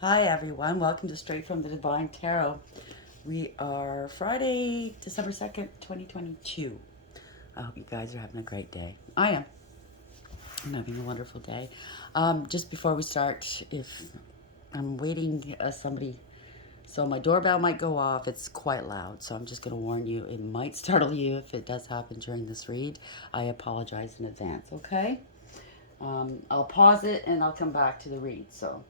Hi everyone, welcome to Straight from the Divine Tarot. We are Friday, December 2nd, 2022. I hope you guys are having a great day. I am. I'm having a wonderful day. Just before we start, if I'm waiting somebody, so my doorbell might go off. It's quite loud, so I'm just going to warn you. It might startle you if it does happen during this read. I apologize in advance, okay? I'll pause it and I'll come back to the read, so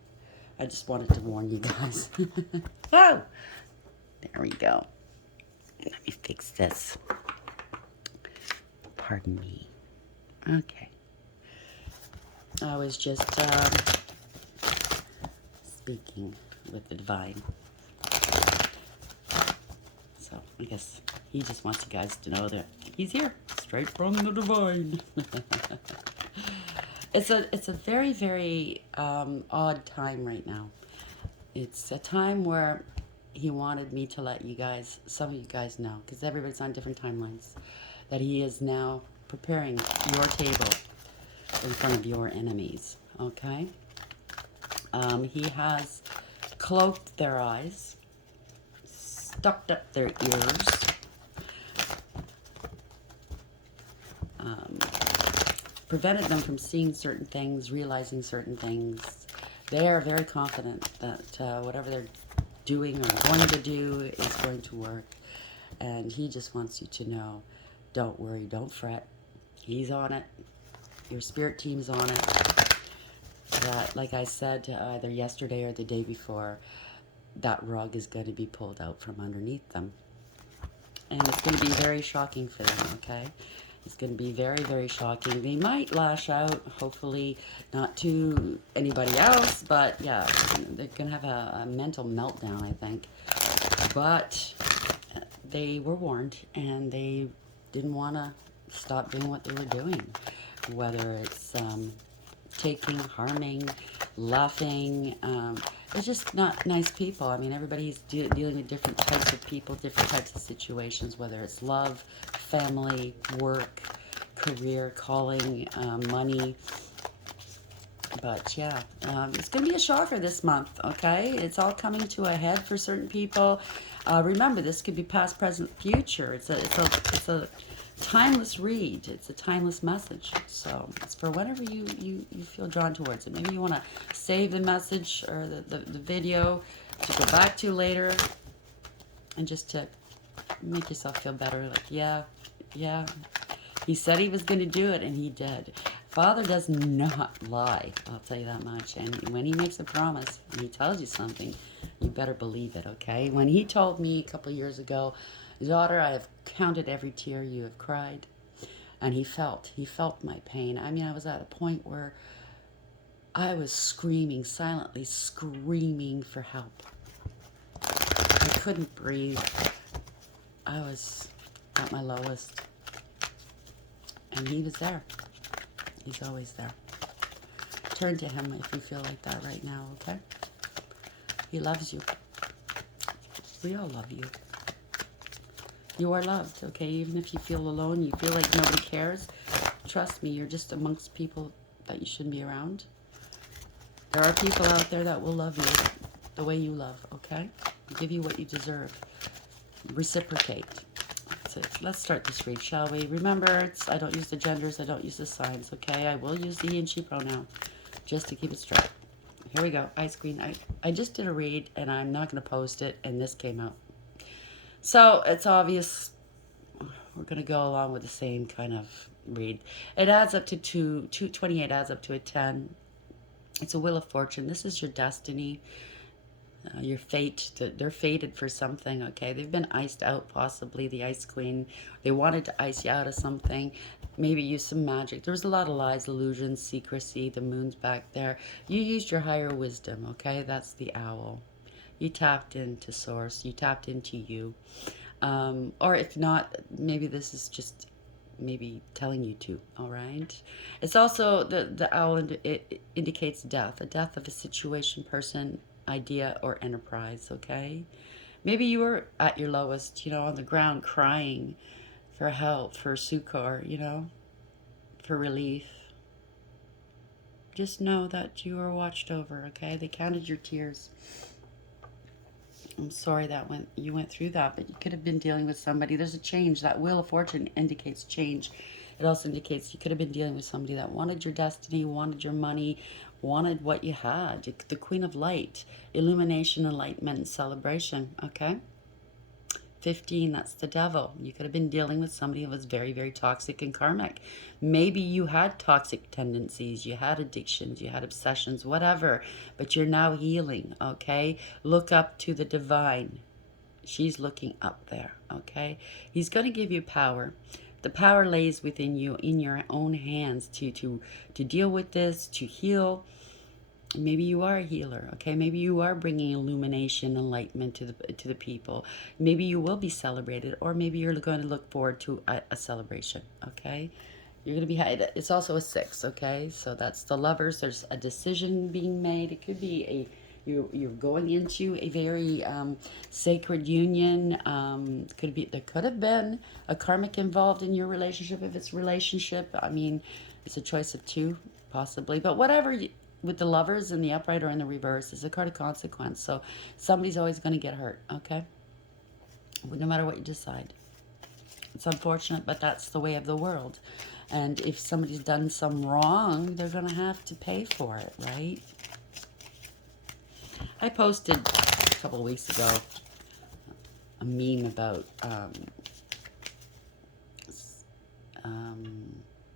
I just wanted to warn you guys. Oh! There we go. Let me fix this. Pardon me. Okay. I was just speaking with the divine. So I guess he just wants you guys to know that he's here, straight from the divine. It's a very, very odd time right now. It's a time where he wanted me to let you guys, some of you guys know, because everybody's on different timelines, that he is now preparing your table in front of your enemies, okay? He has cloaked their eyes, stuffed up their ears, um, prevented them from seeing certain things, realizing certain things. They are very confident that whatever they're doing or going to do is going to work. And he just wants you to know, don't worry, don't fret. He's on it. Your spirit team's on it. That, like I said either yesterday or the day before, that rug is going to be pulled out from underneath them. And it's going to be very shocking for them, okay? It's going to be very, very shocking. They might lash out, hopefully not to anybody else, but yeah, they're going to have a mental meltdown, I think. But they were warned, and they didn't want to stop doing what they were doing. Whether it's taking, harming, laughing. It's just not nice people. I mean, everybody's dealing with different types of people, different types of situations, whether it's love, family, work, career, calling, money. But yeah, it's going to be a shocker this month, okay? It's all coming to a head for certain people. Remember, this could be past, present, future. It's a timeless read. It's a timeless message. So it's for whatever you feel drawn towards it. Maybe you want to save the message or the video to go back to later and just to make yourself feel better. Like, yeah, he said he was going to do it, and he did. Father does not lie, I'll tell you that much. And when he makes a promise and he tells you something, you better believe it, okay? When he told me a couple years ago, daughter, I have counted every tear you have cried. And he felt my pain. I mean, I was at a point where I was screaming, silently screaming for help. I couldn't breathe. I was at my lowest. And he was there. He's always there. Turn to him if you feel like that right now, okay? He loves you. We all love you. You are loved, okay? Even if you feel alone, you feel like nobody cares, trust me, you're just amongst people that you shouldn't be around. There are people out there that will love you the way you love, okay? Give you what you deserve. Reciprocate. So let's start this read, shall we? Remember, I don't use the genders, I don't use the signs, okay? I will use the he and she pronoun, just to keep it straight. Here we go, Ice Queen. I just did a read, and I'm not going to post it, and this came out. So it's obvious we're going to go along with the same kind of read. It adds up to 228 adds up to a 10. It's a wheel of fortune. This is your destiny. Your fate. They're fated for something, okay? They've been iced out, possibly, the Ice Queen. They wanted to ice you out of something, maybe use some magic. There was a lot of lies, illusions, secrecy. The moon's back there. You used your higher wisdom, okay? That's the owl. You tapped into source. You tapped into you. Or if not, maybe this is just maybe telling you to, all right? It's also, the owl, it indicates death, a death of a situation, person, idea, or enterprise, okay? Maybe you were at your lowest, on the ground crying for help, for succor, for relief. Just know that you are watched over, okay? They counted your tears. I'm sorry that you went through that, but you could have been dealing with somebody. There's a change. That Wheel of Fortune indicates change. It also indicates you could have been dealing with somebody that wanted your destiny, wanted your money, wanted what you had. The Queen of Light, illumination, enlightenment, and celebration, okay? 15, that's the devil. You could have been dealing with somebody who was very, very toxic and karmic. Maybe you had toxic tendencies, you had addictions, you had obsessions, whatever, but you're now healing, okay? Look up to the divine. She's looking up there, okay? He's going to give you power. The power lays within you, in your own hands to deal with this, to heal. Maybe you are a healer, okay? Maybe you are bringing illumination, enlightenment to the people. Maybe you will be celebrated, or maybe you're going to look forward to a celebration, okay? You're going to be, it's also a 6, okay? So that's the Lovers. There's a decision being made. It could be you're going into a very sacred union. There could have been a karmic involved in your relationship. If it's relationship, I mean, it's a choice of 2 possibly, but whatever with the Lovers in the upright or in the reverse is a card of consequence. So somebody's always going to get hurt, okay? No matter what you decide. It's unfortunate, but that's the way of the world. And if somebody's done some wrong, they're going to have to pay for it, right? I posted a couple of weeks ago a meme about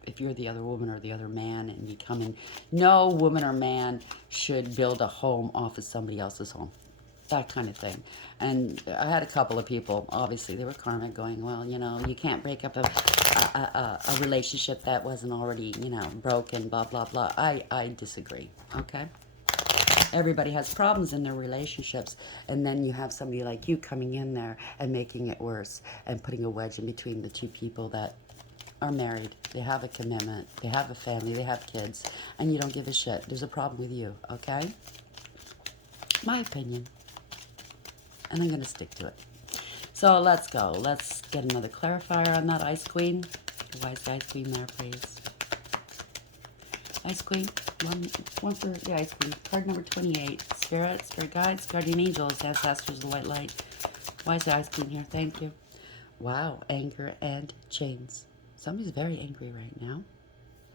if you're the other woman or the other man and you come in, no woman or man should build a home off of somebody else's home. That kind of thing. And I had a couple of people, obviously they were karmic, going, well, you know, you can't break up a relationship that wasn't already, you know, broken, blah, blah, blah. I disagree, okay? Everybody has problems in their relationships, and then you have somebody like you coming in there and making it worse and putting a wedge in between the 2 people that are married. They have a commitment, they have a family, they have kids, and you don't give a shit. There's a problem with you, okay? My opinion. And I'm going to stick to it. So let's go. Let's get another clarifier on that Ice Queen. Why is the Ice Queen there, please? Ice Queen. One for the Ice Queen. Card number 28. Spirit, Spirit Guides, Guardian Angels, Ancestors of the White Light. Why is the Ice Queen here? Thank you. Wow. Anger and chains. Somebody's very angry right now.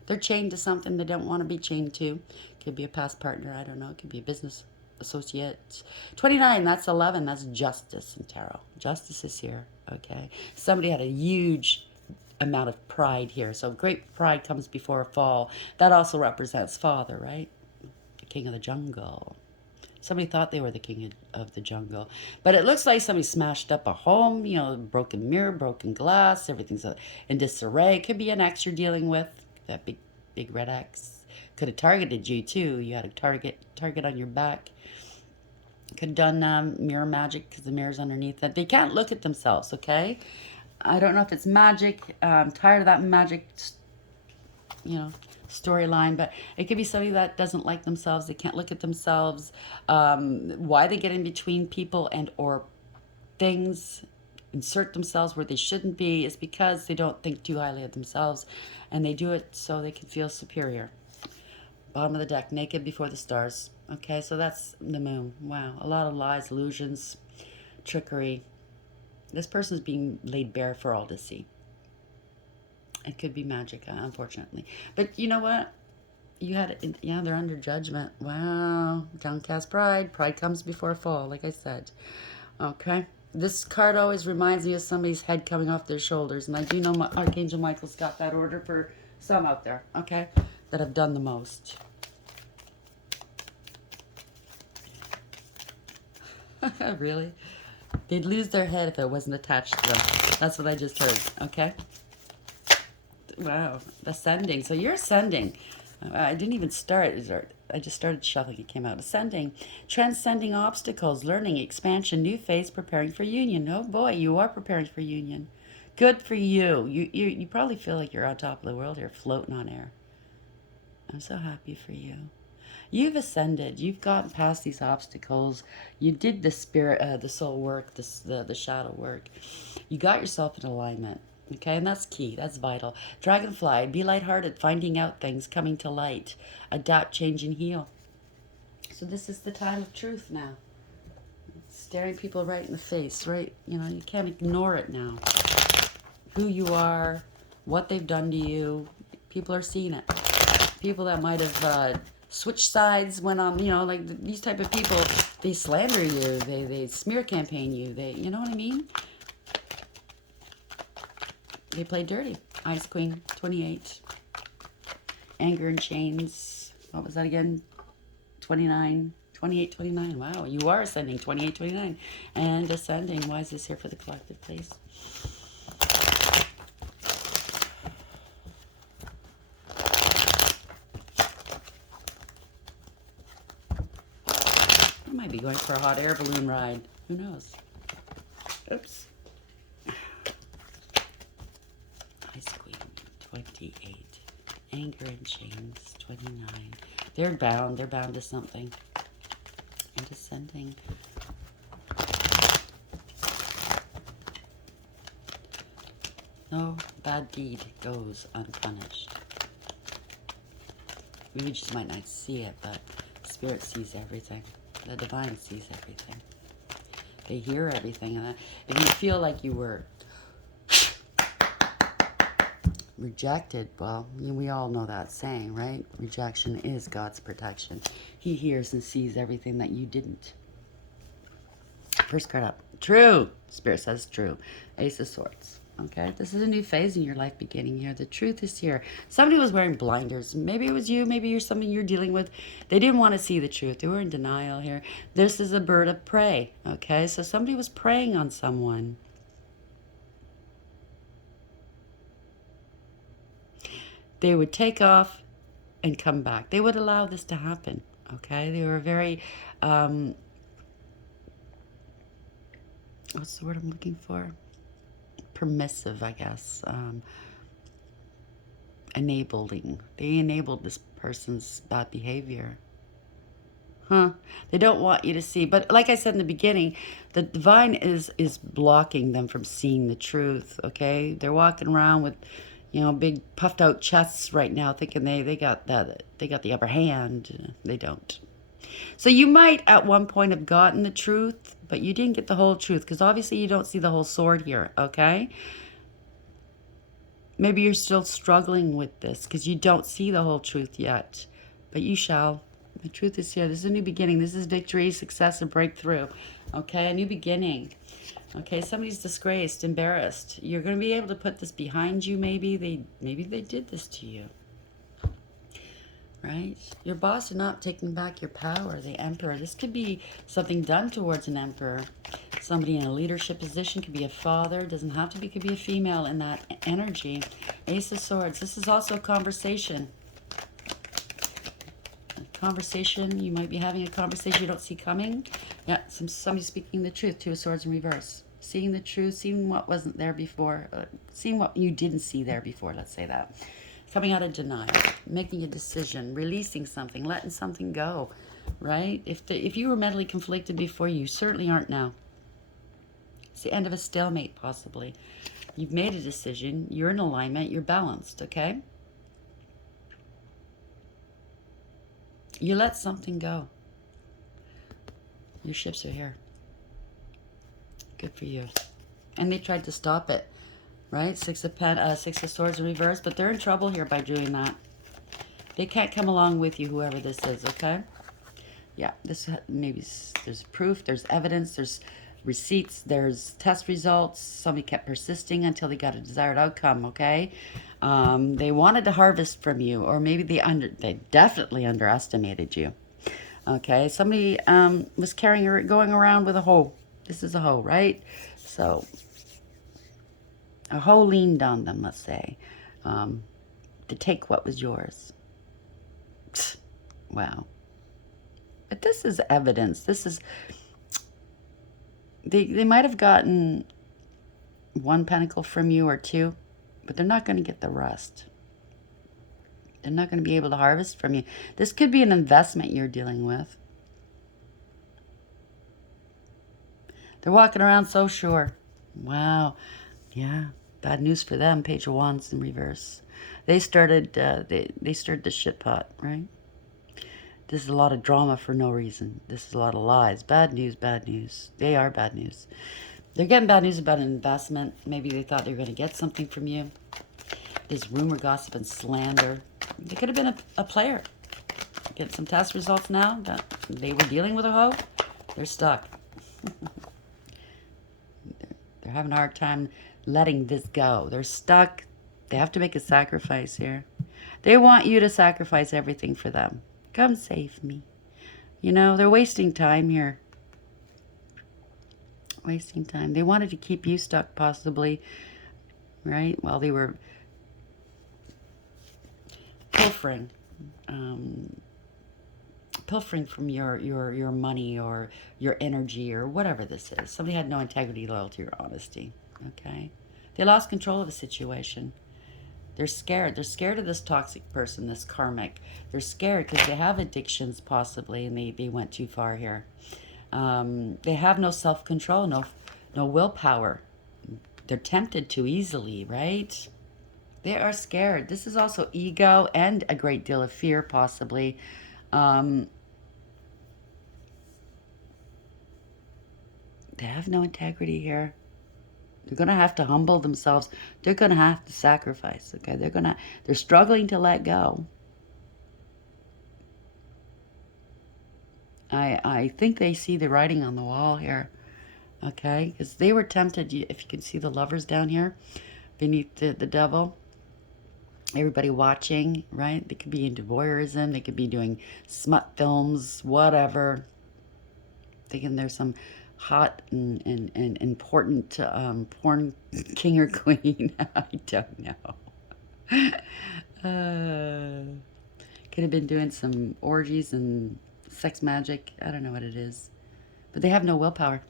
They're chained to something they don't want to be chained to. Could be a past partner. I don't know. It could be a business associate. 29, that's 11. That's justice in tarot. Justice is here, okay? Somebody had a huge amount of pride here. So great pride comes before a fall. That also represents father, right? The king of the jungle. Somebody thought they were the king of the jungle. But it looks like somebody smashed up a home, you know, broken mirror, broken glass, everything's in disarray. It could be an ex you're dealing with, that big red X. Could have targeted you too. You had a target on your back. Could have done mirror magic because the mirror's underneath it. They can't look at themselves, okay? I don't know if it's magic. I'm tired of that magic, you know, storyline, but it could be somebody that doesn't like themselves. They can't look at themselves. Why they get in between people and or things, insert themselves where they shouldn't be, is because they don't think too highly of themselves, and they do it so they can feel superior. Bottom of the deck, naked before the stars. Okay, so that's the moon. Wow, a lot of lies, illusions, trickery. This person is being laid bare for all to see. It could be magic, unfortunately. But you know what? You had it. Yeah, they're under judgment. Wow. Downcast pride. Pride comes before a fall, like I said. Okay. This card always reminds me of somebody's head coming off their shoulders. And I do know Archangel Michael's got that order for some out there, okay, that have done the most. Really? They'd lose their head if it wasn't attached to them. That's what I just heard, okay? Wow, ascending. So you're ascending. I didn't even start. I just started shuffling. It came out. Ascending. Transcending obstacles. Learning. Expansion. New phase. Preparing for union. Oh boy, you are preparing for union. Good for you. You probably feel like you're on top of the world here, floating on air. I'm so happy for you. You've ascended. You've gotten past these obstacles. You did the spirit, the soul work, the shadow work. You got yourself in alignment. Okay, and that's key. That's vital. Dragonfly, be lighthearted, finding out things, coming to light. Adapt, change, and heal. So this is the time of truth now. Staring people right in the face, right? You know, you can't ignore it now. Who you are, what they've done to you. People are seeing it. People that might have switched sides went on, you know, like these type of people, they slander you, they smear campaign you, you know what I mean? They play dirty. Ice Queen, 28. Anger and Chains, what was that again? 29, 28, 29. Wow, you are ascending, 28, 29. And ascending, why is this here for the collective, please? I might be going for a hot air balloon ride. Who knows? Oops. Ice Queen, 28. Anger and Chains, 29. They're bound to something. And ascending. No bad deed goes unpunished. We just might not see it, but Spirit sees everything. The Divine sees everything. They hear everything. And if you feel like you were rejected, well, we all know that saying, right? Rejection is God's protection. He hears and sees everything that you didn't. First card up. True. Spirit says true. Ace of Swords. Okay, this is a new phase in your life beginning here. The truth is here. Somebody was wearing blinders. Maybe it was you. Maybe you're someone you're dealing with. They didn't want to see the truth. They were in denial here. This is a bird of prey. Okay, so somebody was preying on someone. They would take off and come back. They would allow this to happen. Okay, they were very, what's the word I'm looking for? Permissive, I guess. Enabling. They enabled this person's bad behavior. Huh. They don't want you to see. But like I said in the beginning, the Divine is blocking them from seeing the truth, okay? They're walking around with, you know, big puffed out chests right now thinking they got the upper hand. They don't. So you might at one point have gotten the truth, but you didn't get the whole truth because obviously you don't see the whole sword here, okay? Maybe you're still struggling with this because you don't see the whole truth yet, but you shall. The truth is here. This is a new beginning. This is victory, success, and breakthrough. Okay, a new beginning. Okay, somebody's disgraced, embarrassed. You're going to be able to put this behind you. Maybe they did this to you. Right? Your boss is not taking back your power, the emperor. This could be something done towards an emperor. Somebody in a leadership position, could be a father, doesn't have to be, could be a female in that energy. Ace of Swords. This is also a conversation. A conversation, you might be having a conversation you don't see coming. Yeah, somebody speaking the truth. Two of Swords in reverse. Seeing the truth, seeing what wasn't there before, seeing what you didn't see there before, let's say that. Coming out of denial, making a decision, releasing something, letting something go, right? If you were mentally conflicted before, you certainly aren't now. It's the end of a stalemate, possibly. You've made a decision. You're in alignment. You're balanced, okay? You let something go. Your ships are here. Good for you. And they tried to stop it, right? Six of Swords in reverse, but they're in trouble here by doing that. They can't come along with you, whoever this is, okay? Yeah, this maybe there's proof, there's evidence, there's receipts, there's test results. Somebody kept persisting until they got a desired outcome, okay? They wanted to harvest from you, or maybe they definitely underestimated you. Okay, somebody was going around with a hoe. This is a hoe, right? So a hoe leaned on them, let's say, to take what was yours. Wow. But this is evidence. This is, they might have gotten one pentacle from you or two, but they're not going to get the rest. They're not going to be able to harvest from you. This could be an investment you're dealing with. They're walking around so sure. Wow. Yeah. Bad news for them. Page of Wands in reverse. They started. They stirred the shit pot, right? This is a lot of drama for no reason. This is a lot of lies. Bad news. Bad news. They are bad news. They're getting bad news about an investment. Maybe they thought they were going to get something from you. There's rumor, gossip, and slander. They could have been a player. Get some test results now. That they were dealing with a hoe. They're stuck. They're having a hard time letting this go. They're stuck. They have to make a sacrifice here. They want you to sacrifice everything for them. Come save me. You know, they're wasting time here. Wasting time. They wanted to keep you stuck, possibly, right? While they were pilfering. Pilfering from your money or your energy or whatever this is. Somebody had no integrity, loyalty, or honesty. Okay? They lost control of the situation. They're scared. They're scared of this toxic person, this karmic. They're scared because they have addictions possibly, and they went too far here. They have no self-control, no willpower. They're tempted too easily, right? They are scared. This is also ego and a great deal of fear, possibly. They have no integrity here. They're going to have to humble themselves. They're going to have to sacrifice, okay? They're struggling to let go. I think they see the writing on the wall here, okay? Because they were tempted, if you can see the lovers down here, beneath the devil. Everybody watching, right? They could be into voyeurism. They could be doing smut films, whatever. Thinking there's some hot and important porn king or queen. I don't know. Could have been doing some orgies and sex magic. I don't know what it is. But they have no willpower.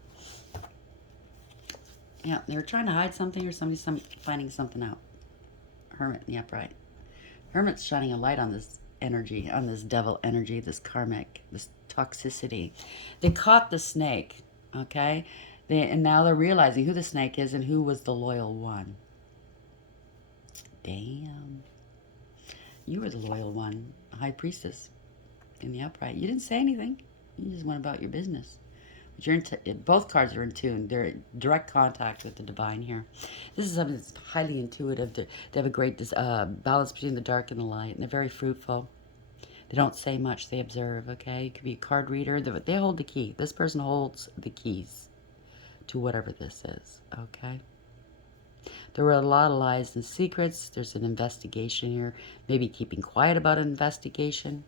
Yeah, they're trying to hide something or somebody's finding something out. Hermit in the upright. Hermit's shining a light on this energy, on this devil energy, this karmic, this toxicity. They caught the snake, okay? And now they're realizing who the snake is and who was the loyal one. Damn. You were the loyal one, high priestess in the upright. You didn't say anything. You just went about your business. But you're both cards are in tune. They're in direct contact with the divine here. This is something that's highly intuitive. They have a great balance between the dark and the light, and they're very fruitful. They don't say much. They observe, okay? It could be a card reader. They hold the key. This person holds the keys to whatever this is, okay? There were a lot of lies and secrets. There's an investigation here. Maybe keeping quiet about an investigation.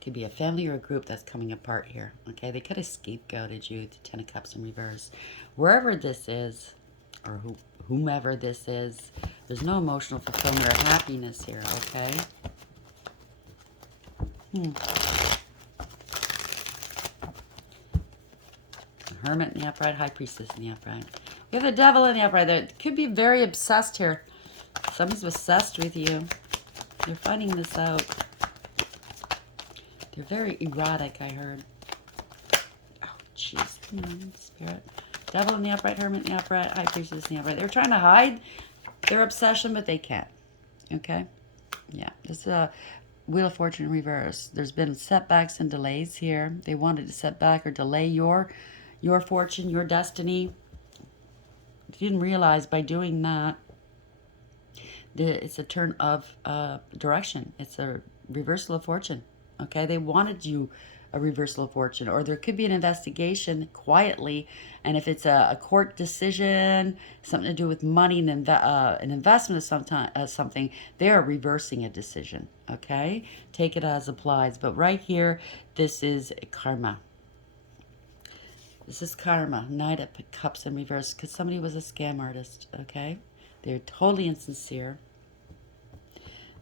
Could be a family or a group that's coming apart here, okay? They could have scapegoated you, the Ten of Cups in reverse. Wherever this is, or whomever this is, there's no emotional fulfillment or happiness here, okay? Hermit in the upright, High Priestess in the upright. We have the Devil in the upright. They could be very obsessed here. Somebody's obsessed with you. They're finding this out. They're very erotic, I heard. Oh, jeez. Come on, Spirit. Devil in the upright, Hermit in the upright, High Priestess in the upright. They're trying to hide their obsession, but they can't. Okay? Yeah. This is a Wheel of Fortune in reverse. There's been setbacks and delays here. They wanted to set back or delay your fortune, your destiny. You didn't realize by doing that, it's a turn of direction. It's a reversal of fortune. Okay? They wanted you a reversal of fortune, or there could be an investigation quietly, and if it's a court decision, something to do with money, an investment of something, they are reversing a decision. Okay? Take it as applies. But right here, this is karma. This is karma. Knight of Cups in reverse, because somebody was a scam artist. Okay? They're totally insincere.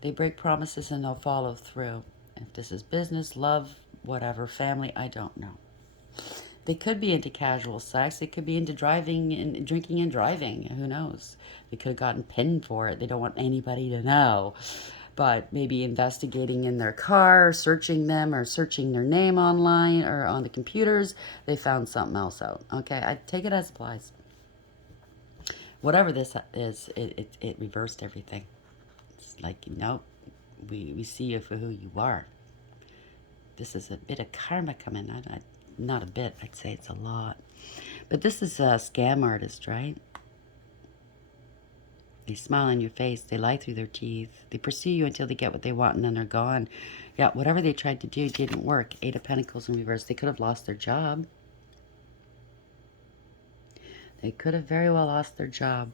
They break promises and they'll follow through. If this is business, love, whatever, family, I don't know. They could be into casual sex. They could be into driving and drinking and driving. Who knows? They could have gotten pinned for it. They don't want anybody to know. But maybe investigating in their car, searching them, or searching their name online or on the computers, they found something else out. Okay, I take it as applies. whatever this is, it reversed everything. It's like, nope, we see you for who you are. This is a bit of karma coming. Not a bit, I'd say it's a lot. But this is a scam artist, right? They smile on your face. They lie through their teeth. They pursue you until they get what they want and then they're gone. Yeah, whatever they tried to do didn't work. Eight of Pentacles in reverse. They could have lost their job. They could have very well lost their job.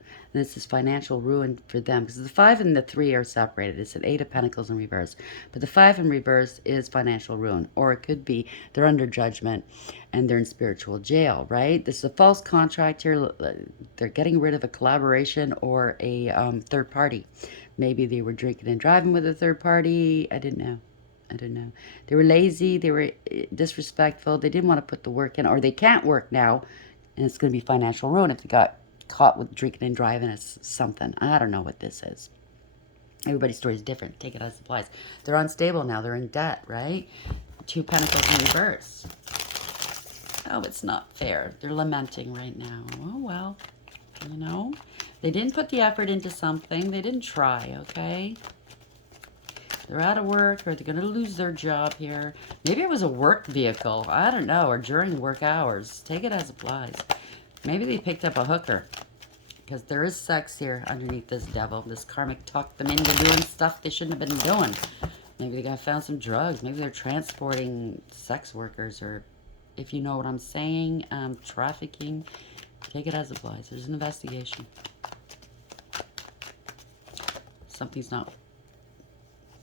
And this is financial ruin for them. Because the 5 and the 3 are separated. It's an 8 of Pentacles in reverse. But the 5 in reverse is financial ruin. Or it could be they're under judgment and they're in spiritual jail, right? This is a false contract here. They're getting rid of a collaboration or a third party. Maybe they were drinking and driving with a third party. I didn't know. I don't know. They were lazy. They were disrespectful. They didn't want to put the work in. Or they can't work now. And it's going to be financial ruin if they got caught with drinking and driving as something. I don't know what this is. Everybody's story is different. Take it as it applies. They're unstable now. They're in debt, right? 2 Pentacles in reverse. Oh, it's not fair. They're lamenting right now. Oh, well, you know. They didn't put the effort into something. They didn't try, okay? They're out of work or they're going to lose their job here. Maybe it was a work vehicle. I don't know. Or during work hours. Take it as it applies. Maybe they picked up a hooker. Because there is sex here underneath this devil. This karmic talked them into doing stuff they shouldn't have been doing. Maybe the guy found some drugs. Maybe they're transporting sex workers. Or, if you know what I'm saying, trafficking. Take it as it applies. There's an investigation. Something's not...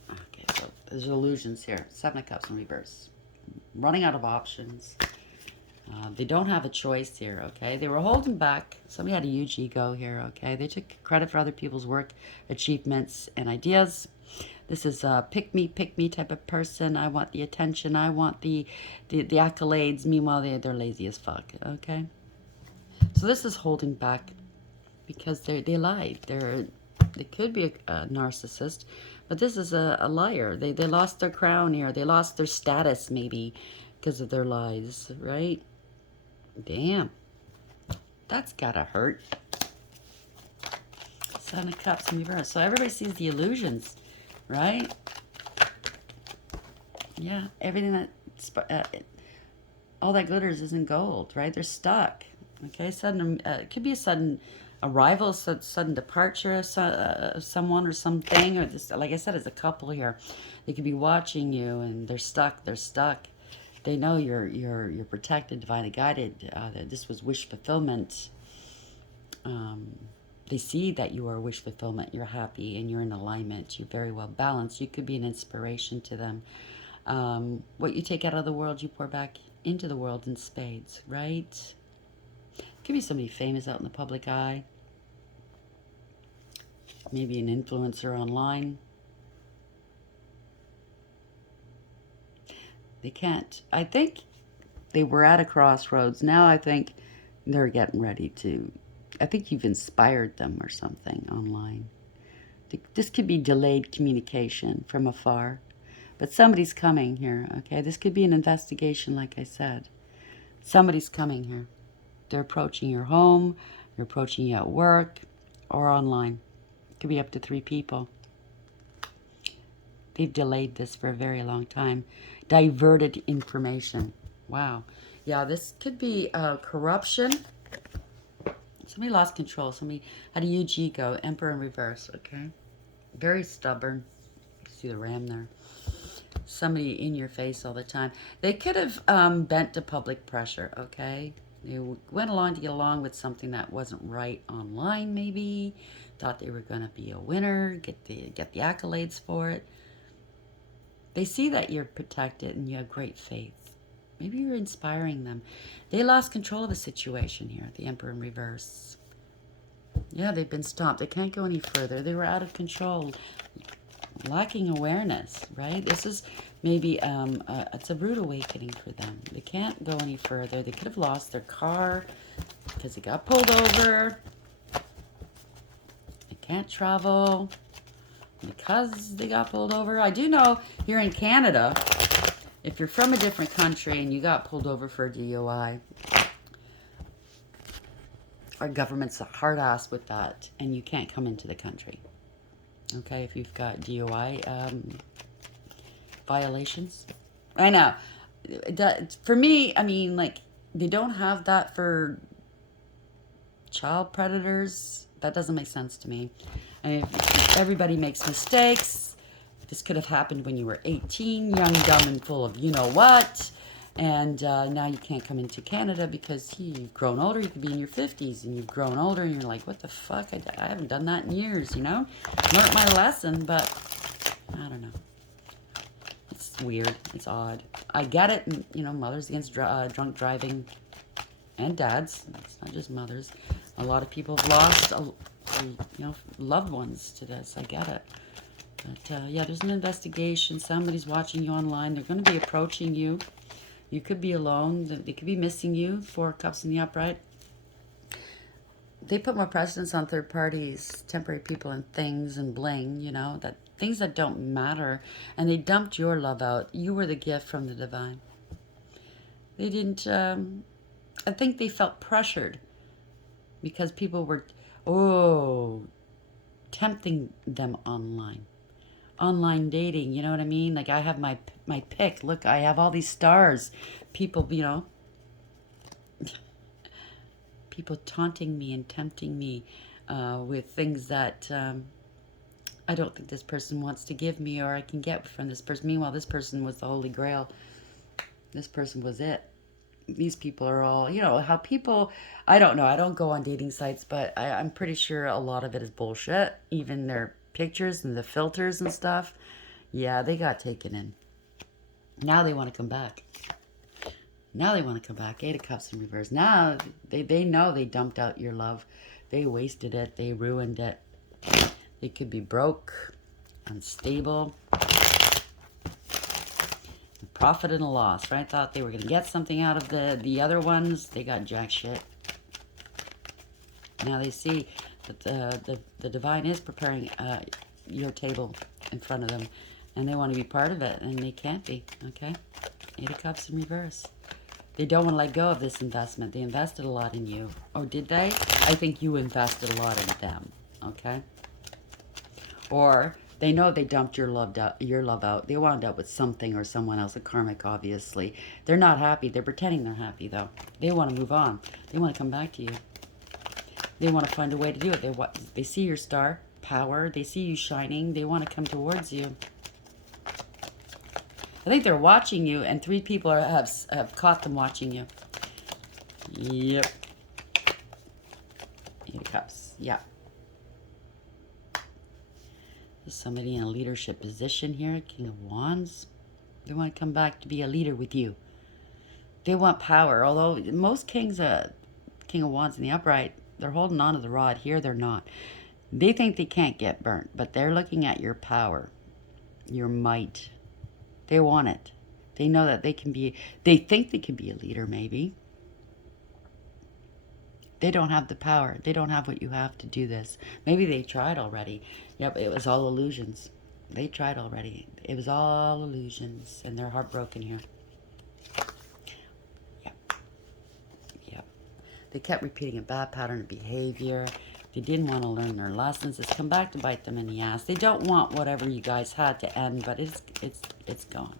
Okay, so there's illusions here. 7 of Cups in reverse. Running out of options. They don't have a choice here, okay? They were holding back. Somebody had a huge ego here, okay? They took credit for other people's work, achievements, and ideas. This is a pick me type of person. I want the attention. I want the accolades. Meanwhile, they're lazy as fuck, okay? So this is holding back because they lied. They could be a narcissist, but this is a liar. They lost their crown here. They lost their status, maybe, because of their lies, right? Damn. That's gotta hurt. 7 of Cups in reverse. So everybody sees the illusions, right? Yeah, everything that... all that glitters isn't gold, right? They're stuck. Okay, sudden... it could be a sudden arrival, sudden departure of someone or something. Or this, like I said, it's a couple here. They could be watching you and they're stuck. They're stuck. They know you're protected, divinely guided. That this was wish fulfillment. They see that you are wish fulfillment. You're happy and you're in alignment. You're very well balanced. You could be an inspiration to them. What you take out of the world, you pour back into the world in spades, right? Could be somebody famous out in the public eye. Maybe an influencer online. They can't. I think they were at a crossroads. Now I think they're getting ready to... I think you've inspired them or something online. This could be delayed communication from afar. But somebody's coming here, okay? This could be an investigation, like I said. Somebody's coming here. They're approaching your home. They're approaching you at work or online. It could be up to 3 people. They've delayed this for a very long time. Diverted information. Wow. Yeah, this could be corruption. Somebody lost control. Somebody had a huge ego. Emperor in reverse, okay? Very stubborn. See the ram there. Somebody in your face all the time. They could have bent to public pressure, okay? They went along to get along with something that wasn't right online, maybe. Thought they were going to be a winner, get the accolades for it. They see that you're protected and you have great faith. Maybe you're inspiring them. They lost control of a situation here, the Emperor in reverse. Yeah, they've been stopped. They can't go any further. They were out of control, lacking awareness, right? This is maybe, it's a rude awakening for them. They can't go any further. They could have lost their car because they got pulled over. They can't travel because they got pulled over. I do know here in Canada, if you're from a different country and you got pulled over for a DUI, our government's a hard ass with that, and you can't come into the country. Okay, if you've got DUI violations. I know. For me, I mean, like, they don't have that for child predators. That doesn't make sense to me. I mean, everybody makes mistakes. This could have happened when you were 18, young, dumb, and full of you-know-what. And now you can't come into Canada because you've grown older. You could be in your 50s and you've grown older and you're like, what the fuck? I haven't done that in years, you know? Learned my lesson, but I don't know. It's weird. It's odd. I get it, you know, mothers against drunk driving and dads. It's not just mothers. A lot of people have lost, you know, loved ones to this. I get it. But, yeah, there's an investigation. Somebody's watching you online. They're going to be approaching you. You could be alone. They could be missing you. 4 cups in the upright. They put more precedence on third parties, temporary people, and things and bling, you know, that things that don't matter. And they dumped your love out. You were the gift from the divine. They didn't, I think they felt pressured because people were, tempting them online. Online dating, you know what I mean? Like, I have my pick. Look, I have all these stars. People, you know, people taunting me and tempting me with things that I don't think this person wants to give me or I can get from this person. Meanwhile, this person was the Holy Grail. This person was it. These people are all, you know, how people, I don't know. I don't go on dating sites, but I'm pretty sure a lot of it is bullshit. Even their pictures and the filters and stuff. Yeah, they got taken in. Now they want to come back. Now they want to come back. 8 of Cups in reverse. Now they know they dumped out your love. They wasted it. They ruined it. They could be broke, unstable. A profit and a loss, right? Thought they were going to get something out of the other ones. They got jack shit. Now they see that the divine is preparing your table in front of them. And they want to be part of it. And they can't be, okay? 8 of Cups in reverse. They don't want to let go of this investment. They invested a lot in you. Oh, did they? I think you invested a lot in them, okay? Or they know they dumped your love out. They wound up with something or someone else, a karmic, obviously. They're not happy. They're pretending they're happy, though. They want to move on. They want to come back to you. They want to find a way to do it. They see your star power. They see you shining. They want to come towards you. I think they're watching you, and 3 people have caught them watching you. Yep. 8 of Cups. Yeah. There's somebody in a leadership position here. King of Wands. They want to come back to be a leader with you. They want power. Although most kings, King of Wands in the upright, they're holding on to the rod. Here they're not. They think they can't get burnt, but they're looking at your power, your might. They want it. They know that they can be, they think they can be a leader maybe. They don't have the power. They don't have what you have to do this. Maybe they tried already. Yep, it was all illusions. They tried already. It was all illusions, and they're heartbroken here. Yep. Yep. They kept repeating a bad pattern of behavior. They didn't want to learn their lessons. It's come back to bite them in the ass. They don't want whatever you guys had to end, but it's gone.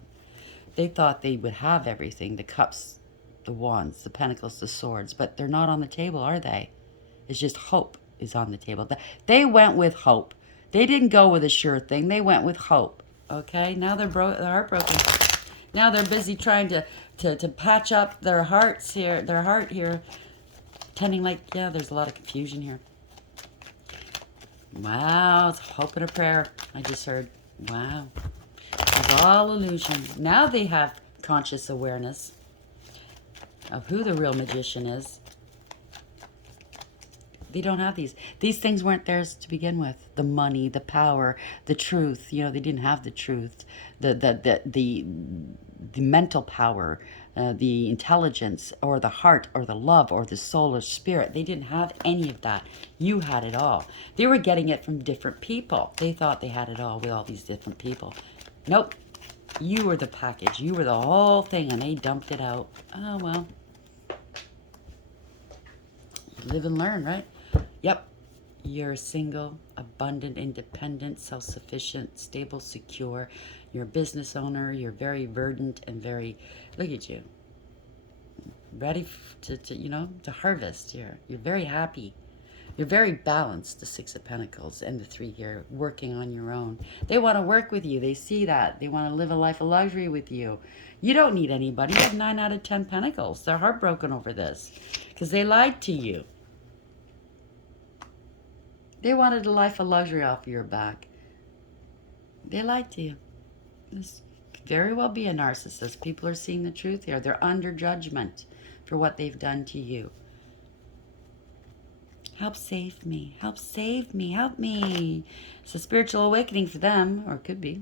They thought they would have everything, the cups, the wands, the pentacles, the swords, but they're not on the table, are they? It's just hope is on the table. They went with hope. They didn't go with a sure thing. They went with hope. Okay? Now they're heartbroken. Now they're busy trying to patch up their hearts here, their heart here, pretending like, yeah, there's a lot of confusion here. Wow, it's hope and a prayer. I just heard. Wow. It's all illusion. Now they have conscious awareness of who the real magician is. They don't have these. These things weren't theirs to begin with. The money, the power, the truth. You know, they didn't have the truth. The mental power, the intelligence, or the heart, or the love, or the soul or spirit. They didn't have any of that. You had it all. They were getting it from different people. They thought they had it all with all these different people. Nope. You were the package. You were the whole thing, and they dumped it out. Oh, well. Live and learn, right? Yep. You're single, abundant, independent, self-sufficient, stable, secure. You're a business owner. You're very verdant and very, look at you, ready to harvest. You're very happy. You're very balanced, the Six of Pentacles and the Three here, working on your own. They want to work with you. They see that. They want to live a life of luxury with you. You don't need anybody. You have 9 out of 10 Pentacles. They're heartbroken over this because they lied to you. They wanted a life of luxury off your back. They lied to you. This could very well be a narcissist. People are seeing the truth here. They're under judgment for what they've done to you. Help save me. Help save me. Help me. It's a spiritual awakening for them, or it could be.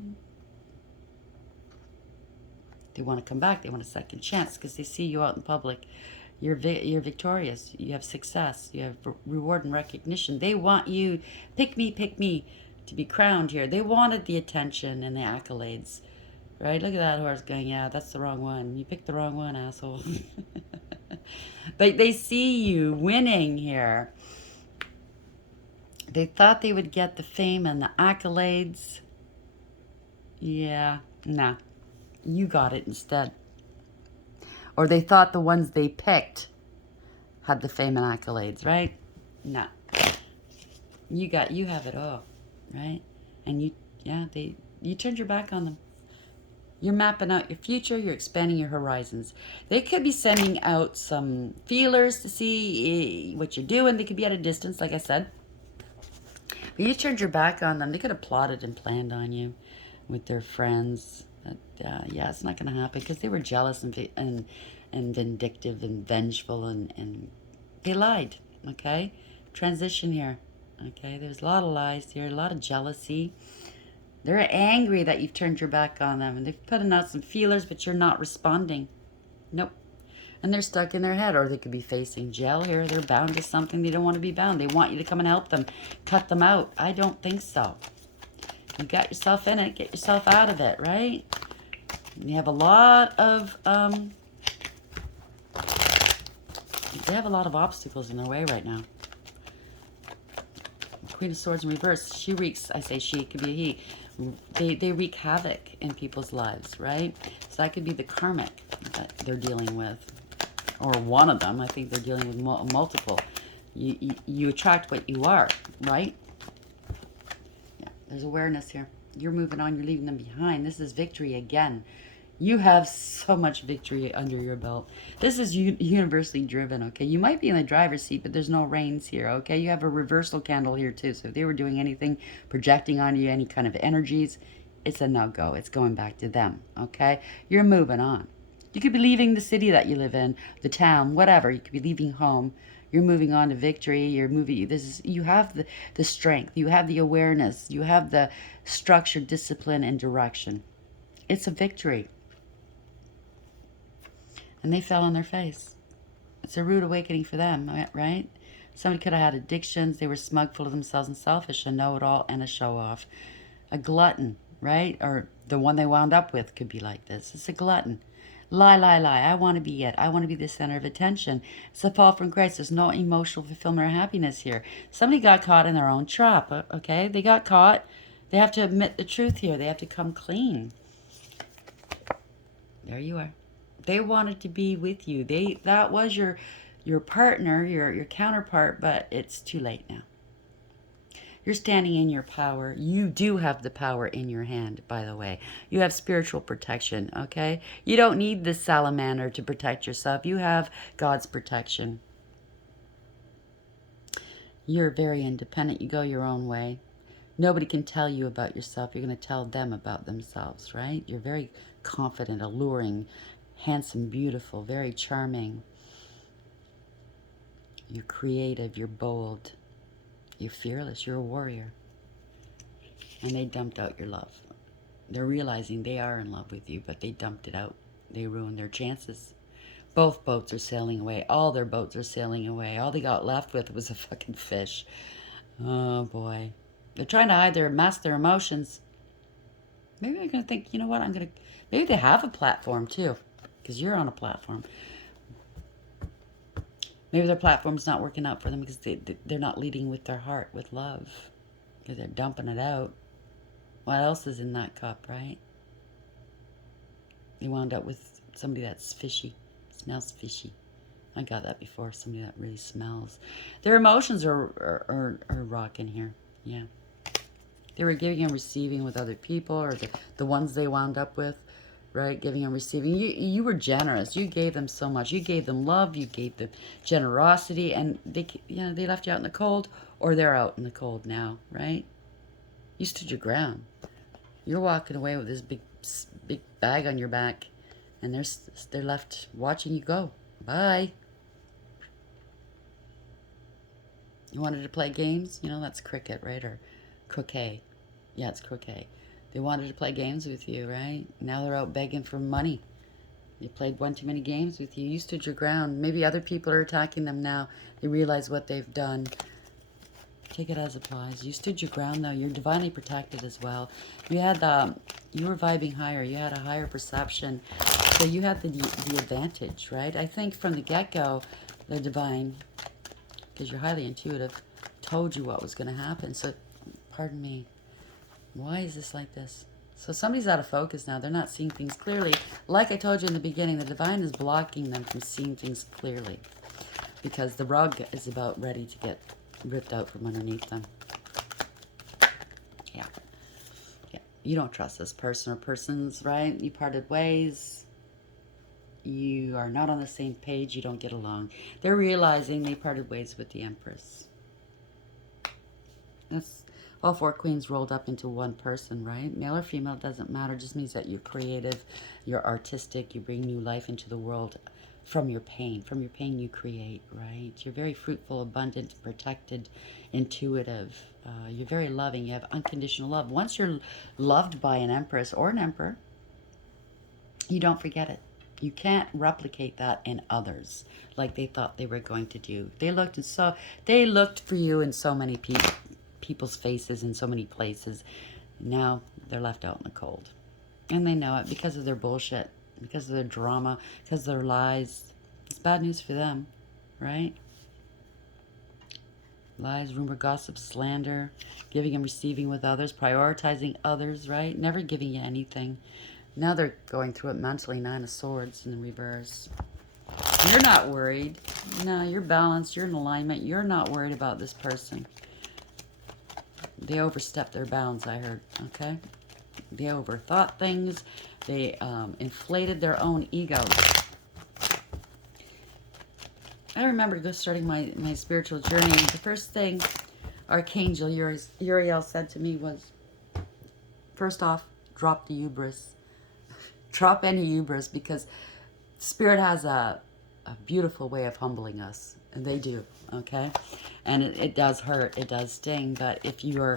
They want to come back. They want a second chance because they see you out in public. You're victorious. You have success. You have reward and recognition. They want you, pick me, to be crowned here. They wanted the attention and the accolades. Right? Look at that horse going, yeah, that's the wrong one. You picked the wrong one, asshole. But they see you winning here. They thought they would get the fame and the accolades. Yeah, nah. You got it instead. Or they thought the ones they picked had the fame and accolades, right? Nah. You have it all, right? And you turned your back on them. You're mapping out your future. You're expanding your horizons. They could be sending out some feelers to see what you're doing. They could be at a distance, like I said. But you turned your back on them. They could have plotted and planned on you with their friends. But, yeah, it's not going to happen because they were jealous and vindictive and vengeful and they lied, okay? Transition here, okay? There's a lot of lies here, a lot of jealousy. They're angry that you've turned your back on them and they've put out some feelers, but you're not responding. Nope. And they're stuck in their head, or they could be facing jail here. They're bound to something. They don't want to be bound. They want you to come and help them, cut them out. I don't think so. You got yourself in it. Get yourself out of it, right? You have a lot of, they have a lot of obstacles in their way right now. Queen of Swords in reverse. She wreaks, I say she, it could be a he. They wreak havoc in people's lives, right? So that could be the karmic that they're dealing with. Or one of them. I think they're dealing with multiple. You attract what you are, right? Yeah, there's awareness here. You're moving on. You're leaving them behind. This is victory again. You have so much victory under your belt. This is universally driven, okay? You might be in the driver's seat, but there's no reins here, okay? You have a reversal candle here, too. So if they were doing anything, projecting on you any kind of energies, it's a no-go. It's going back to them, okay? You're moving on. You could be leaving the city that you live in, the town, whatever. You could be leaving home. You're moving on to victory. You're moving. You have the strength. You have the awareness. You have the structure, discipline, and direction. It's a victory. And they fell on their face. It's a rude awakening for them, right? Somebody could have had addictions. They were smug, full of themselves, and selfish, a know-it-all and a show-off. A glutton, right? Or the one they wound up with could be like this. It's a glutton. Lie, lie, lie. I want to be it. I want to be the center of attention. It's a fall from grace. There's no emotional fulfillment or happiness here. Somebody got caught in their own trap, okay? They got caught. They have to admit the truth here. They have to come clean. There you are. They wanted to be with you. That was your partner, your counterpart, but it's too late now. You're standing in your power. You do have the power in your hand, by the way. You have spiritual protection, okay? You don't need the salamander to protect yourself. You have God's protection. You're very independent. You go your own way. Nobody can tell you about yourself. You're going to tell them about themselves, right? You're very confident, alluring, handsome, beautiful, very charming. You're creative. You're bold. You're fearless. You're a warrior. And they dumped out your love. They're realizing they are in love with you, but they dumped it out. They ruined their chances. Both boats are sailing away. All their boats are sailing away. All they got left with was a fucking fish. Oh, boy. They're trying to mask their emotions. Maybe they're going to think, you know what, maybe they have a platform, too. Because you're on a platform. Maybe their platform's not working out for them because they're not leading with their heart, with love. Because they're dumping it out. What else is in that cup, right? They wound up with somebody that's fishy. Smells fishy. I got that before. Somebody that really smells. Their emotions are rocking here. Yeah. They were giving and receiving with other people, or the ones they wound up with, right? Giving and receiving. You were generous. You gave them so much. You gave them love. You gave them generosity, and they left you out in the cold, or they're out in the cold now, right? You stood your ground. You're walking away with this big bag on your back, and they're left watching you go. Bye. You wanted to play games? You know, that's cricket, right? Or croquet. Yeah, it's croquet. They wanted to play games with you, right? Now they're out begging for money. They played one too many games with you. You stood your ground. Maybe other people are attacking them now. They realize what they've done. Take it as applies. You stood your ground, though. You're divinely protected as well. You were vibing higher. You had a higher perception. So you had the advantage, right? I think from the get-go, the divine, because you're highly intuitive, told you what was going to happen. So, pardon me. Why is this like this? So somebody's out of focus now. They're not seeing things clearly. Like I told you in the beginning, the divine is blocking them from seeing things clearly. Because the rug is about ready to get ripped out from underneath them. Yeah. Yeah. You don't trust this person or persons, right? You parted ways. You are not on the same page. You don't get along. They're realizing they parted ways with the Empress. That's all four queens rolled up into one person, right? Male or female, doesn't matter. It just means that you're creative, you're artistic, you bring new life into the world from your pain. From your pain you create, right? You're very fruitful, abundant, protected, intuitive. You're very loving. You have unconditional love. Once you're loved by an Empress or an Emperor, you don't forget it. You can't replicate that in others like they thought they were going to do. They looked for you in so many people's faces in so many places. Now they're left out in the cold. And they know it because of their bullshit, because of their drama, because of their lies. It's bad news for them, right? Lies, rumor, gossip, slander, giving and receiving with others, prioritizing others, right? Never giving you anything. Now they're going through it mentally. 9 of Swords in the reverse. You're not worried. No, you're balanced. You're in alignment. You're not worried about this person. They overstepped their bounds, I heard, okay? They overthought things. They inflated their own egos. I remember starting my spiritual journey. The first thing Archangel Uriel said to me was, first off, drop the hubris. Drop any hubris, because Spirit has a beautiful way of humbling us. And they do, okay? And it does hurt, it does sting, but if you are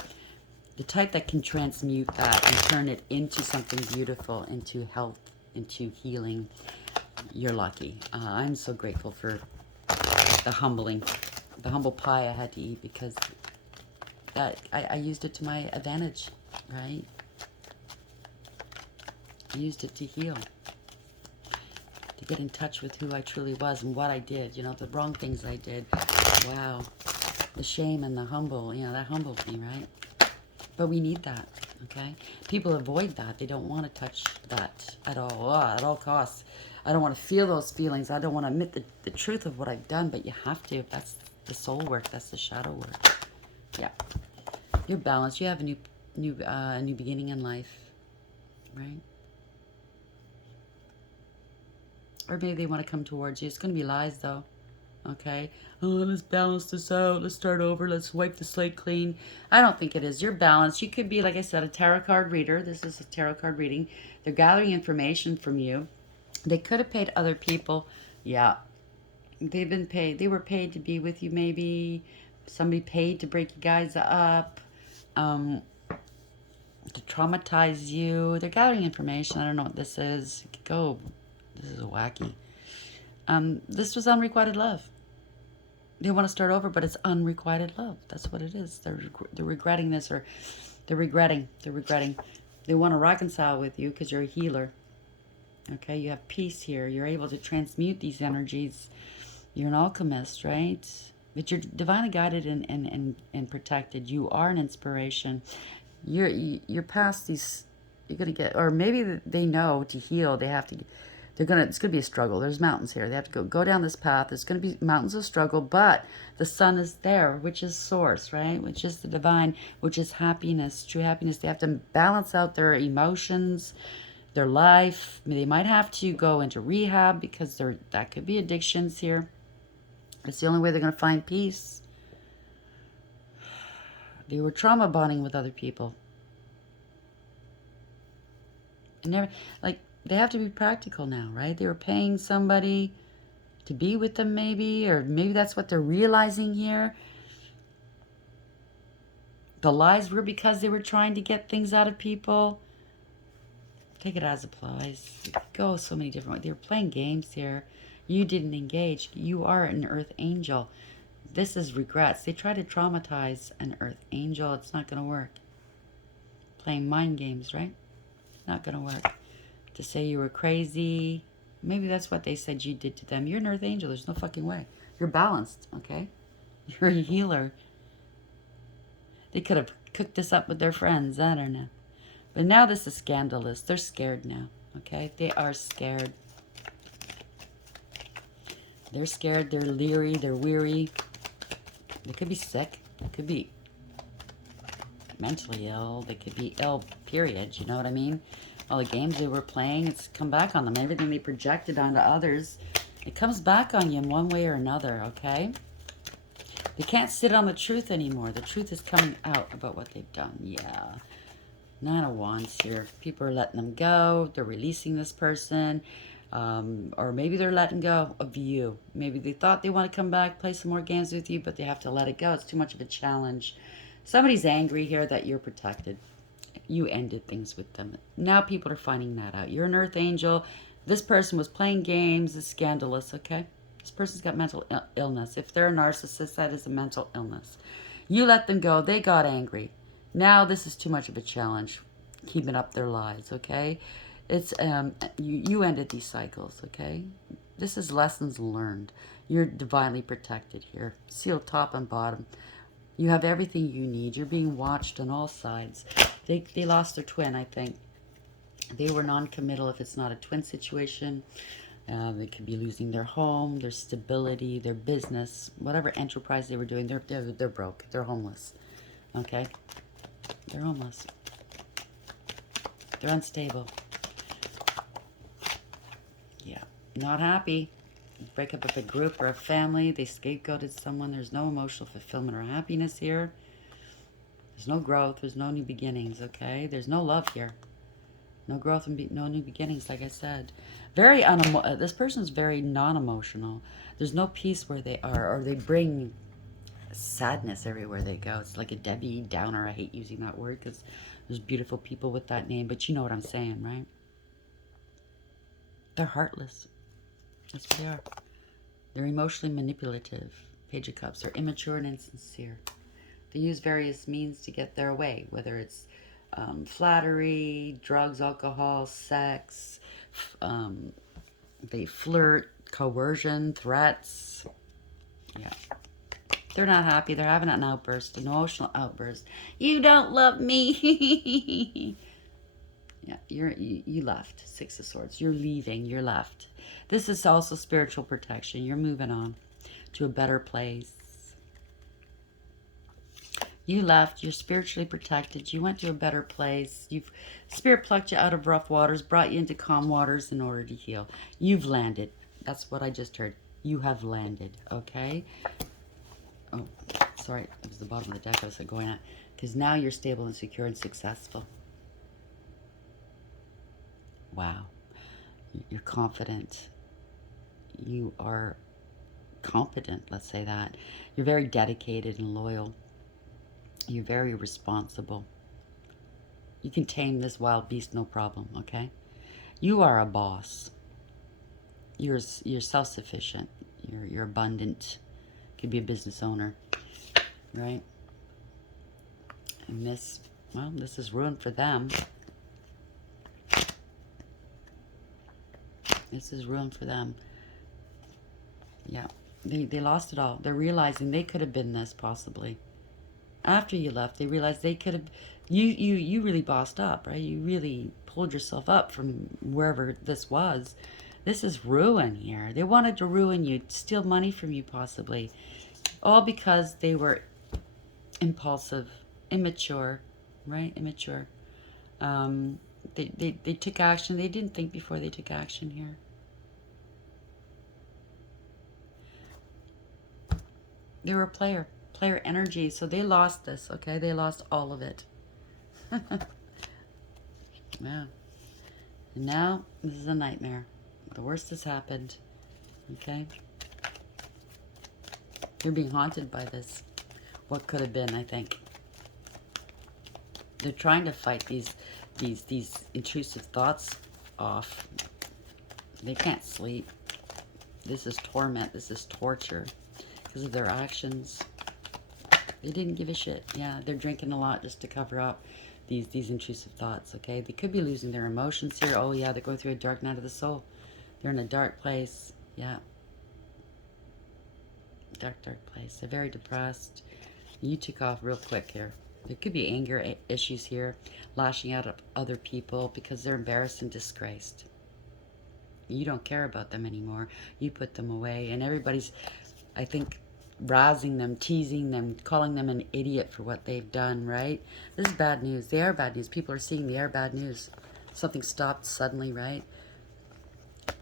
the type that can transmute that and turn it into something beautiful, into health, into healing, you're lucky. I'm so grateful for the humble pie I had to eat, because that I used it to my advantage, right? I used it to heal, to get in touch with who I truly was and what I did, you know, the wrong things I did. Wow. The shame and the humble, you know, that humbled me, right? But we need that, okay? People avoid that. They don't want to touch that at all, at all costs. I don't want to feel those feelings. I don't want to admit the truth of what I've done, but you have to. That's the soul work. That's the shadow work. Yeah. You're balanced. You have a new beginning in life, right? Or maybe they want to come towards you. It's going to be lies, though. Okay? Oh, let's balance this out. Let's start over. Let's wipe the slate clean. I don't think it is. You're balanced. You could be, like I said, a tarot card reader. This is a tarot card reading. They're gathering information from you. They could have paid other people. Yeah. They've been paid. They were paid to be with you, maybe. Somebody paid to break you guys up. To traumatize you. They're gathering information. I don't know what this is. Go. This is wacky. This was unrequited love. They want to start over, but it's unrequited love. That's what it is. They're regretting this, or they're regretting. They want to reconcile with you because you're a healer. Okay, you have peace here. You're able to transmute these energies. You're an alchemist, right? But you're divinely guided and protected. You are an inspiration. You're past these. You're gonna get, or maybe they know to heal. They have to. They're gonna. It's gonna be a struggle. There's mountains here. They have to go down this path. There's gonna be mountains of struggle, but the sun is there, which is source, right? Which is the divine, which is happiness, true happiness. They have to balance out their emotions, their life. I mean, they might have to go into rehab because that could be addictions here. It's the only way they're going to find peace. They were trauma bonding with other people. And they're, like, they have to be practical now, right? They were paying somebody to be with them maybe, or maybe that's what they're realizing here. The lies were because they were trying to get things out of people. Take it as applies. It could go so many different ways. They were playing games here. You didn't engage. You are an earth angel. This is regrets. They try to traumatize an earth angel. It's not going to work. Playing mind games, right? Not going to work. To say you were crazy. Maybe that's what they said you did to them. You're an earth angel. There's no fucking way. You're balanced, okay? You're a healer. They could have cooked this up with their friends. I don't know. But now this is scandalous. They're scared now, okay? They are scared. They're scared. They're leery. They're weary. They could be sick. They could be mentally ill. They could be ill, period. You know what I mean? All the games they were playing, it's come back on them. Everything they projected onto others, it comes back on you in one way or another, okay? They can't sit on the truth anymore. The truth is coming out about what they've done. Yeah. Nine of Wands here. People are letting them go. They're releasing this person. Or maybe they're letting go of you. Maybe they thought they want to come back, play some more games with you, but they have to let it go. It's too much of a challenge. Somebody's angry here that you're protected. You ended things with them. Now people are finding that out. You're an earth angel. This person was playing games. It's scandalous, okay? This person's got mental illness. If they're a narcissist, that is a mental illness. You let them go. They got angry. Now this is too much of a challenge. Keeping up their lives, okay? It's you ended these cycles, okay? This is lessons learned. You're divinely protected here. Sealed top and bottom. You have everything you need. You're being watched on all sides. They lost their twin, I think. They were non-committal if it's not a twin situation. They could be losing their home, their stability, their business, whatever enterprise they were doing. They're broke. They're homeless. Okay? They're homeless. They're unstable. Yeah. Not happy. Break up with a group or a family. They scapegoated someone. There's no emotional fulfillment or happiness here. There's no growth. There's no new beginnings, okay? There's no love here. No growth and no new beginnings, like I said. This person's very non-emotional. There's no peace where they are, or they bring sadness everywhere they go. It's like a Debbie Downer. I hate using that word because there's beautiful people with that name, but you know what I'm saying, right? They're heartless. That's what they are. They're emotionally manipulative. Page of Cups. They're immature and insincere. They use various means to get their way, whether it's flattery, drugs, alcohol, sex. They flirt, coercion, threats. Yeah. They're not happy. They're having an outburst, an emotional outburst. You don't love me. Yeah, you left. Six of Swords. You're leaving. You're left. This is also spiritual protection. You're moving on to a better place. You left. You're spiritually protected. You went to a better place. Spirit plucked you out of rough waters, brought you into calm waters in order to heal. You've landed. That's what I just heard. You have landed. Okay? Oh, sorry. It was the bottom of the deck I was going at. Because now you're stable and secure and successful. Wow. You're confident. You are competent, let's say that. You're very dedicated and loyal. You're very responsible. You can tame this wild beast, no problem, okay? You are a boss. You're self-sufficient. You're abundant. Could be a business owner, right? And this is ruin for them. This is ruin for them. Yeah. They lost it all. They're realizing they could have been this possibly. After you left, they realized they could have. You really bossed up, right? You really pulled yourself up from wherever this was. This is ruin here. They wanted to ruin you, steal money from you possibly, all because they were impulsive, immature, right? Immature. They took action. They didn't think before they took action here. They were a player energy, so they lost this, okay? They lost all of it. Yeah. And now, this is a nightmare. The worst has happened, okay? You're being haunted by this. What could have been, I think. They're trying to fight these intrusive thoughts off. They can't sleep. This is torment. This is torture because of their actions. They didn't give a shit. Yeah, they're drinking a lot just to cover up these intrusive thoughts, okay? They could be losing their emotions here. Oh, yeah, they're going through a dark night of the soul. They're in a dark place. Yeah. Dark, dark place. They're very depressed. You took off real quick here. There could be anger issues here, lashing out at other people because they're embarrassed and disgraced. You don't care about them anymore. You put them away. And everybody's, I think, razzing them, teasing them, calling them an idiot for what they've done, right? This is bad news. They are bad news. People are seeing they are bad news. Something stopped suddenly, right?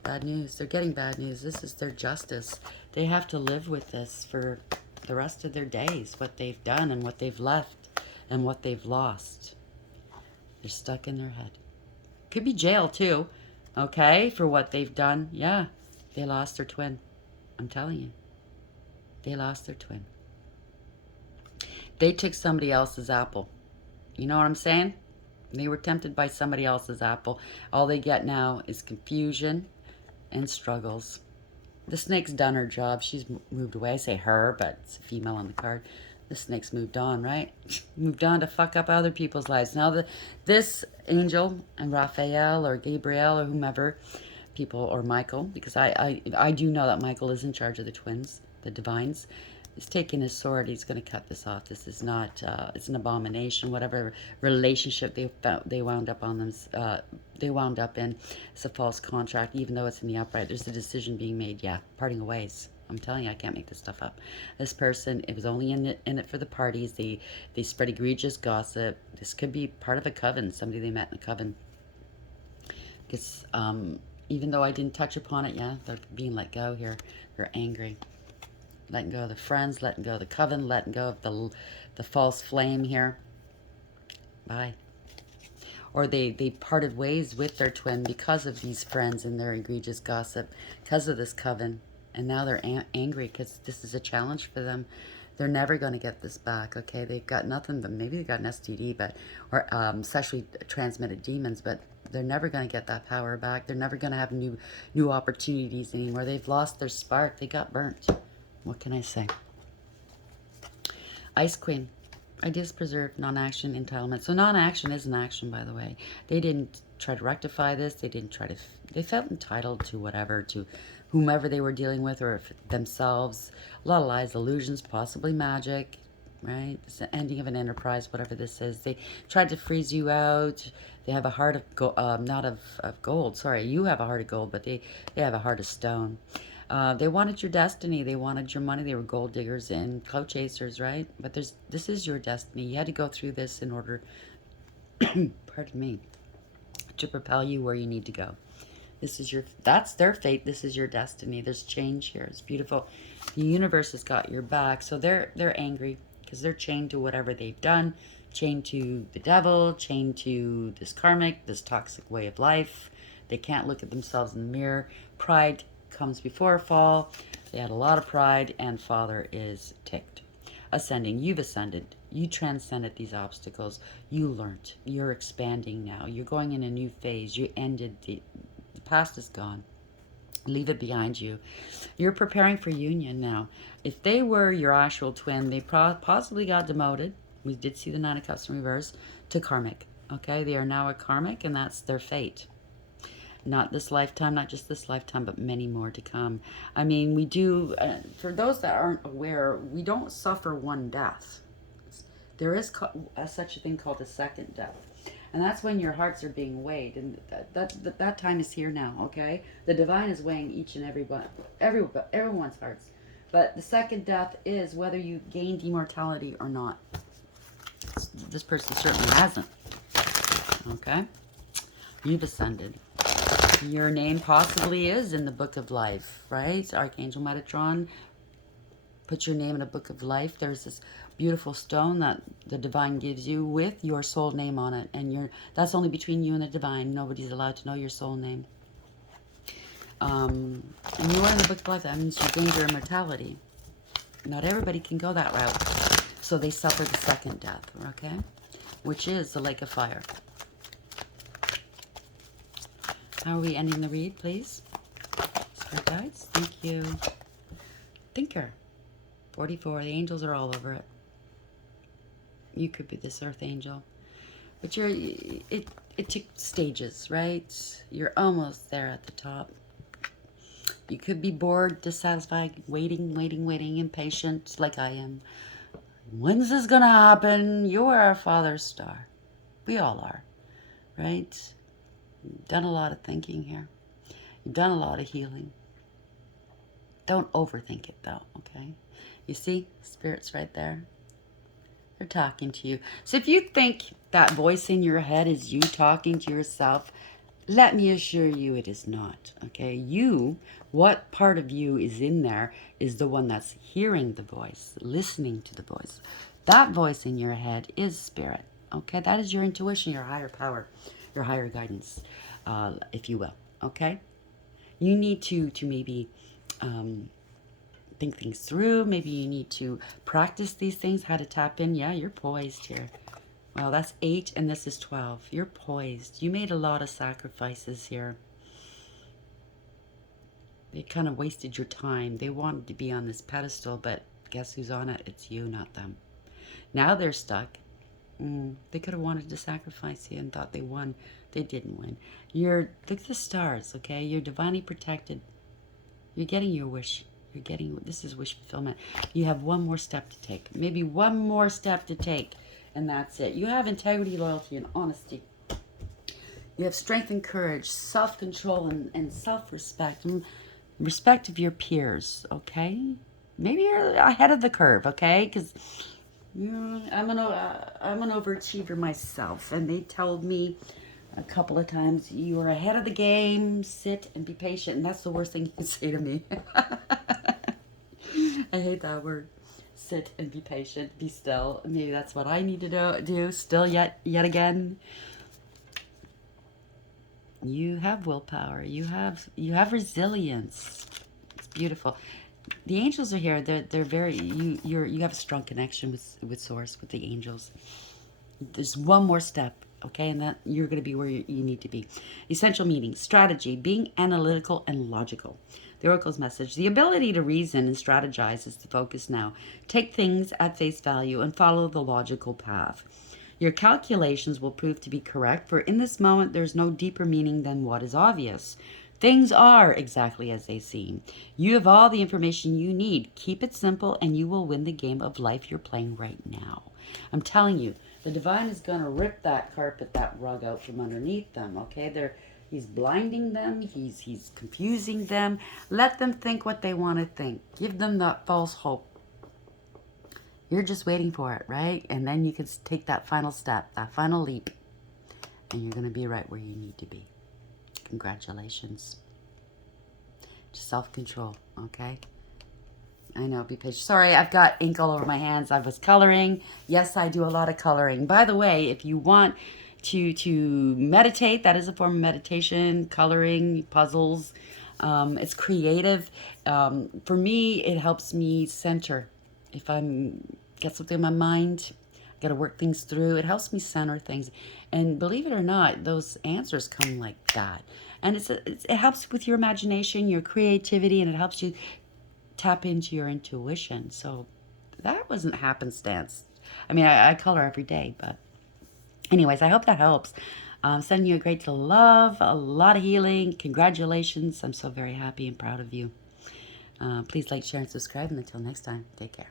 Bad news. They're getting bad news. This is their justice. They have to live with this for the rest of their days, what they've done and what they've left and what they've lost. They're stuck in their head. Could be jail too, okay, for what they've done. Yeah, they lost their twin. I'm telling you. They lost their twin. They took somebody else's apple. You know what I'm saying? They were tempted by somebody else's apple. All they get now is confusion and struggles. The snake's done her job. She's moved away. I say her, but it's a female on the card. The snake's moved on, right? Moved on to fuck up other people's lives. Now this angel and Raphael or Gabriel or whomever, people, or Michael, because I do know that Michael is in charge of the twins, the divines, is taking his sword. He's going to cut this off. This is not, it's an abomination. Whatever relationship they wound up on them, they wound up in, it's a false contract. Even though it's in the upright, there's a decision being made. Yeah, parting of ways. I'm telling you, I can't make this stuff up. This person, it was only in it for the parties. They spread egregious gossip. This could be part of a coven. Somebody they met in a coven. Because even though I didn't touch upon it, yeah, they're being let go here. They're angry. Letting go of the friends, letting go of the coven, letting go of the false flame here. Bye. Or they parted ways with their twin because of these friends and their egregious gossip, because of this coven. And now they're angry because this is a challenge for them. They're never going to get this back, okay? They've got nothing, but maybe they've got an STD, or sexually transmitted demons, but they're never going to get that power back. They're never going to have new opportunities anymore. They've lost their spark. They got burnt. What can I say? Ice Queen. Ideas preserved, non-action, entitlement. So non-action is an action, by the way. They didn't try to rectify this. They didn't try to... They felt entitled to whatever, to whomever they were dealing with, or themselves. A lot of lies, illusions, possibly magic, right? It's the ending of an enterprise, whatever this is. They tried to freeze you out. They have a heart of gold, not of gold. Sorry, you have a heart of gold, but they have a heart of stone. They wanted your destiny. They wanted your money. They were gold diggers and clout chasers, right? But this is your destiny. You had to go through this in order, pardon me, to propel you where you need to go. That's their fate. This is your destiny. There's change here. It's beautiful. The universe has got your back. So they're angry because they're chained to whatever they've done, chained to the devil, chained to this karmic, this toxic way of life. They can't look at themselves in the mirror. Pride comes before a fall. They had a lot of pride, and Father is ticked. Ascending. You've ascended. You transcended these obstacles. You learned. You're expanding now. You're going in a new phase. You ended the past is gone. Leave it behind you. You're preparing for union now. If they were your actual twin, they possibly got demoted. We did see the Nine of Cups in reverse to karmic. Okay, they are now a karmic, and that's their fate. Not this lifetime, not just this lifetime, but many more to come. I mean, we do, for those that aren't aware, we don't suffer one death. There is such a thing called a second death. And that's when your hearts are being weighed. And that time is here now, okay? The divine is weighing each and everyone's hearts. But the second death is whether you gained immortality or not. This person certainly hasn't. Okay? You've ascended. Your name possibly is in the book of life, right? Archangel Metatron, put your name in a book of life. There's this beautiful stone that the divine gives you with your soul name on it. And that's only between you and the divine. Nobody's allowed to know your soul name. And you are in the book of life. That means you gained your immortality. Not everybody can go that route. So they suffer the second death, okay? Which is the lake of fire. How are we ending the read, please? Spirit guides, thank you. Thinker, 44. The angels are all over it. You could be this earth angel. But it took stages, right? You're almost there at the top. You could be bored, dissatisfied, waiting, impatient, like I am. When's this gonna happen? You are our father's star. We all are, right? You've done a lot of thinking here. You've done a lot of healing. Don't overthink it, though, okay? You see? Spirit's right there. They're talking to you. So if you think that voice in your head is you talking to yourself, let me assure you it is not, okay? You, what part of you is in there is the one that's hearing the voice, listening to the voice. That voice in your head is spirit, okay? That is your intuition, your higher power, your higher guidance, if you will, okay? You need to maybe think things through. Maybe you need to practice these things, how to tap in. Yeah, you're poised here. Well, that's 8 and this is 12. You're poised. You made a lot of sacrifices here. They kind of wasted your time. They wanted to be on this pedestal, but guess who's on it? It's you, not them. Now they're stuck. They could have wanted to sacrifice you and thought they won. They didn't win. Look at the stars, okay? You're divinely protected. You're getting your wish. This is wish fulfillment. You have one more step to take. Maybe one more step to take. And that's it. You have integrity, loyalty, and honesty. You have strength and courage, self-control, and self-respect. And respect of your peers, okay? Maybe you're ahead of the curve, okay? Because I'm an overachiever myself. And they told me a couple of times, you are ahead of the game, sit and be patient. And that's the worst thing you can say to me. I hate that word. Sit and be patient, be still. Maybe that's what I need to do still yet again. You have willpower. You have resilience. It's beautiful. The angels are here. They're very you have a strong connection with source, with the angels. There's one more step, okay, and that you're going to be where you need to be. Essential meaning, strategy, being analytical and logical. The oracle's message, the ability to reason and strategize is the focus now. Take things at face value and follow the logical path. Your calculations will prove to be correct, for in this moment there's no deeper meaning than what is obvious. Things are exactly as they seem. You have all the information you need. Keep it simple and you will win the game of life you're playing right now. I'm telling you, the divine is going to rip that carpet, that rug out from underneath them, okay? He's blinding them. He's confusing them. Let them think what they want to think. Give them that false hope. You're just waiting for it, right? And then you can take that final step, that final leap. And you're going to be right where you need to be. Congratulations. Just self-control, okay? I know, be patient. Sorry, I've got ink all over my hands. I was coloring. Yes, I do a lot of coloring. By the way, if you want to meditate, that is a form of meditation, coloring, puzzles. It's creative. For me, it helps me center. If I'm get something in my mind, got to work things through. It helps me center things. And believe it or not, those answers come like that. And it helps with your imagination, your creativity, and it helps you tap into your intuition. So that wasn't happenstance. I mean, I color every day, but anyways, I hope that helps. Sending you a great deal of love, a lot of healing. Congratulations. I'm so very happy and proud of you. Please like, share, and subscribe. And until next time, take care.